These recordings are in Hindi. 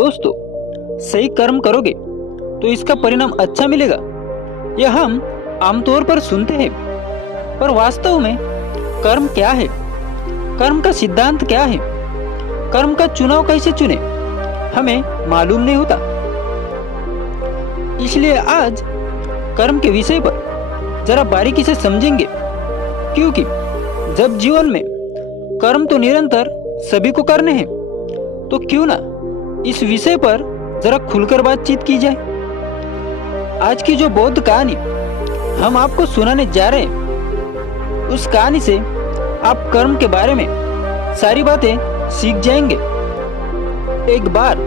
दोस्तों, सही कर्म करोगे तो इसका परिणाम अच्छा मिलेगा, यह हम आमतौर पर सुनते हैं। पर वास्तव में कर्म क्या है? कर्म का सिद्धांत क्या है? कर्म का चुनाव कैसे चुने, हमें मालूम नहीं होता। इसलिए आज कर्म के विषय पर जरा बारीकी से समझेंगे, क्योंकि जब जीवन में कर्म तो निरंतर सभी को करने हैं, तो क्यों ना इस विषय पर जरा खुलकर बातचीत की जाए। आज की जो बौद्ध कहानी हम आपको सुनाने जा रहे हैं, उस कहानी से आप कर्म के बारे में सारी बातें सीख जाएंगे। एक बार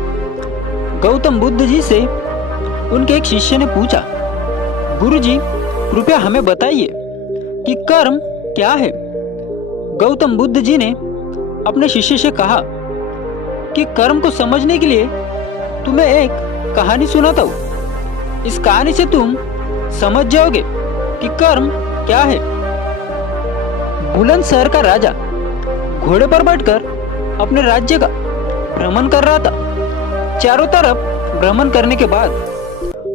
गौतम बुद्ध जी से उनके एक शिष्य ने पूछा, गुरुजी कृपया हमें बताइए कि कर्म क्या है। गौतम बुद्ध जी ने अपने शिष्य से कहा कि कर्म को समझने के लिए तुम्हें एक कहानी सुनाता हूँ। इस कहानी से तुम समझ जाओगे कि कर्म क्या है। बुलंद शहर का राजा घोड़े पर बैठकर अपने राज्य का भ्रमण कर रहा था। चारों तरफ भ्रमण करने के बाद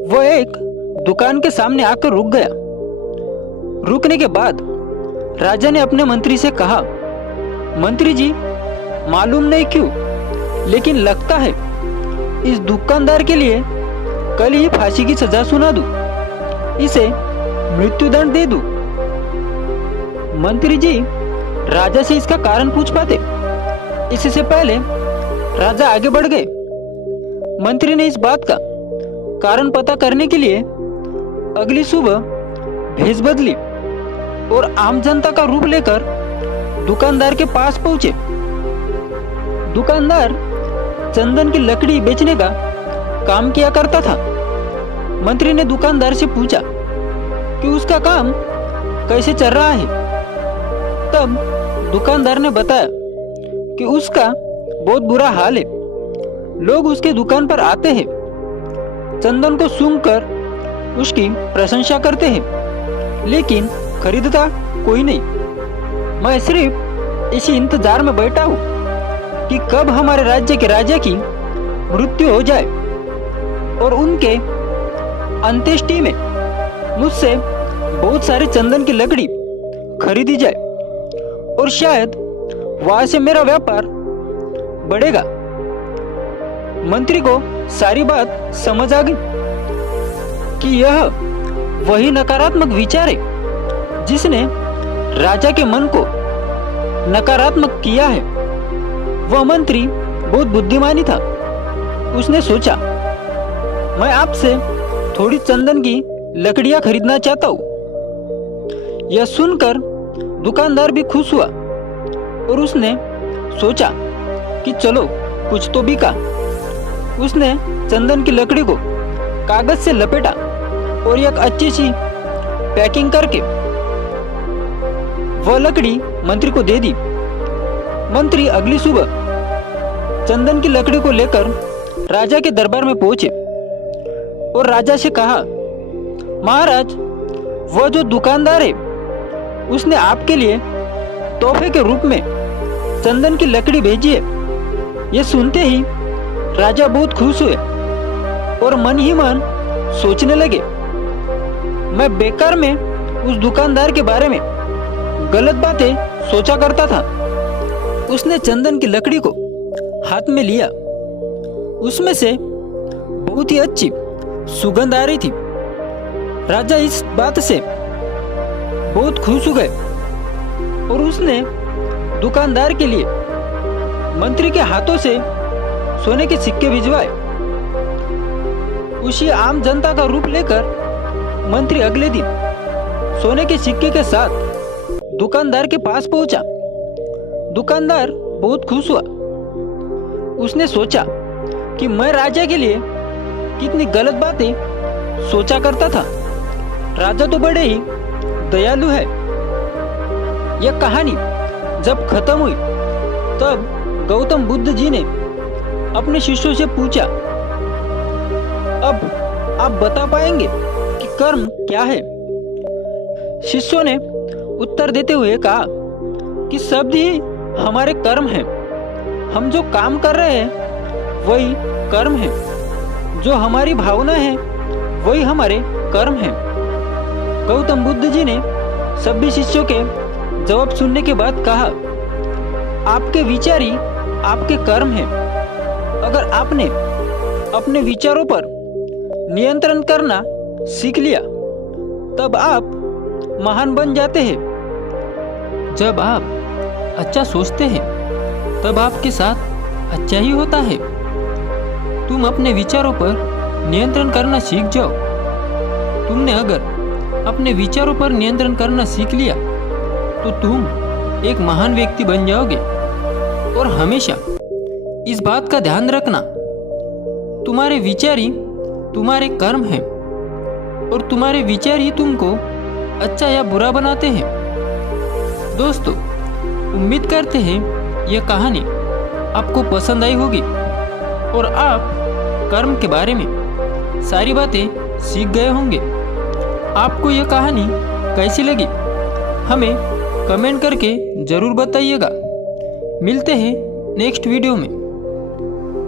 वह एक दुकान के सामने आकर रुक गया। रुकने के बाद राजा ने अपने मंत्री से कहा, मंत्री जी, मालूम नहीं क्यों, लेकिन लगता है इस दुकानदार के लिए कल ही फांसी की सजा सुना दूं, इसे मृत्युदंड दे दूं। मंत्री जी राजा से इसका कारण पूछ पाते, इससे पहले राजा आगे बढ़ गए। मंत्री ने इस बात का कारण पता करने के लिए अगली सुबह भेष बदली और आम जनता का रूप लेकर दुकानदार के पास पहुंचे। दुकानदार चंदन की लकड़ी बेचने का काम किया करता था। मंत्री ने दुकानदार से पूछा कि उसका काम कैसे चल रहा है। तब दुकानदार ने बताया कि उसका बहुत बुरा हाल है। लोग उसके दुकान पर आते हैं, चंदन को सूंघकर उसकी प्रशंसा करते हैं, लेकिन खरीदता कोई नहीं। मैं सिर्फ इसी इंतजार में बैठा हूँ कि कब हमारे राज्य के राजा की मृत्यु हो जाए और उनके अंत्येष्टि में मुझसे बहुत सारे चंदन की लकड़ी खरीदी जाए और शायद वहां से मेरा व्यापार बढ़ेगा। मंत्री को सारी बात समझ आ गई कि यह वही नकारात्मक विचार है जिसने राजा के मन को नकारात्मक किया है। वह मंत्री बहुत बुद्धिमानी था। उसने सोचा, मैं आपसे थोड़ी चंदन की लकड़ियां खरीदना चाहता हूँ। यह सुनकर दुकानदार भी खुश हुआ और उसने सोचा कि चलो कुछ तो बिका। उसने चंदन की लकड़ी को कागज से लपेटा और एक अच्छी सी पैकिंग करके वह लकड़ी मंत्री को दे दी। मंत्री अगली सुबह चंदन की लकड़ी को लेकर राजा के दरबार में पहुंचे और राजा से कहा, महाराज, वह जो दुकानदार है उसने आपके लिए तोहफे के रूप में चंदन की लकड़ी भेजी है। यह सुनते ही राजा बहुत खुश हुए और मन ही मन सोचने लगे, मैं बेकार में उस दुकानदार के बारे में गलत बातें सोचा करता था। उसने चंदन की लकड़ी को हाथ में लिया। उसमें से बहुत ही अच्छी सुगंध आ रही थी। राजा इस बात से बहुत खुश हो गए और उसने दुकानदार के लिए मंत्री के हाथों से सोने के सिक्के भिजवाए। उसी आम जनता का रूप लेकर मंत्री अगले दिन सोने के सिक्के के साथ दुकानदार के पास पहुंचा। दुकानदार बहुत खुश हुआ। उसने सोचा कि मैं राजा के लिए कितनी गलत बातें सोचा करता था। राजा तो बड़े ही दयालु है। यह कहानी जब खत्म हुई तब गौतम बुद्ध जी ने अपने शिष्यों से पूछा, अब आप बता पाएंगे कि कर्म क्या है? शिष्यों ने उत्तर देते हुए कहा कि शब्द ही हमारे कर्म हैं। हम जो काम कर रहे हैं वही कर्म है। जो हमारी भावना है वही हमारे कर्म है। गौतम बुद्ध जी ने सभी शिष्यों के जवाब सुनने के बाद कहा, आपके विचार ही आपके कर्म हैं। अगर आपने अपने विचारों पर नियंत्रण करना सीख लिया तब आप महान बन जाते हैं। जब आप अच्छा सोचते हैं तब आपके साथ अच्छा ही होता है। तुम अपने विचारों पर नियंत्रण करना सीख जाओ। तुमने अगर अपने विचारों पर नियंत्रण करना सीख लिया तो तुम एक महान व्यक्ति बन जाओगे। और हमेशा इस बात का ध्यान रखना, तुम्हारे विचार ही तुम्हारे कर्म हैं और तुम्हारे विचार ही तुमको अच्छा या बुरा बनाते हैं। दोस्तों, उम्मीद करते हैं यह कहानी आपको पसंद आई होगी और आप कर्म के बारे में सारी बातें सीख गए होंगे। आपको यह कहानी कैसी लगी हमें कमेंट करके ज़रूर बताइएगा। मिलते हैं नेक्स्ट वीडियो में।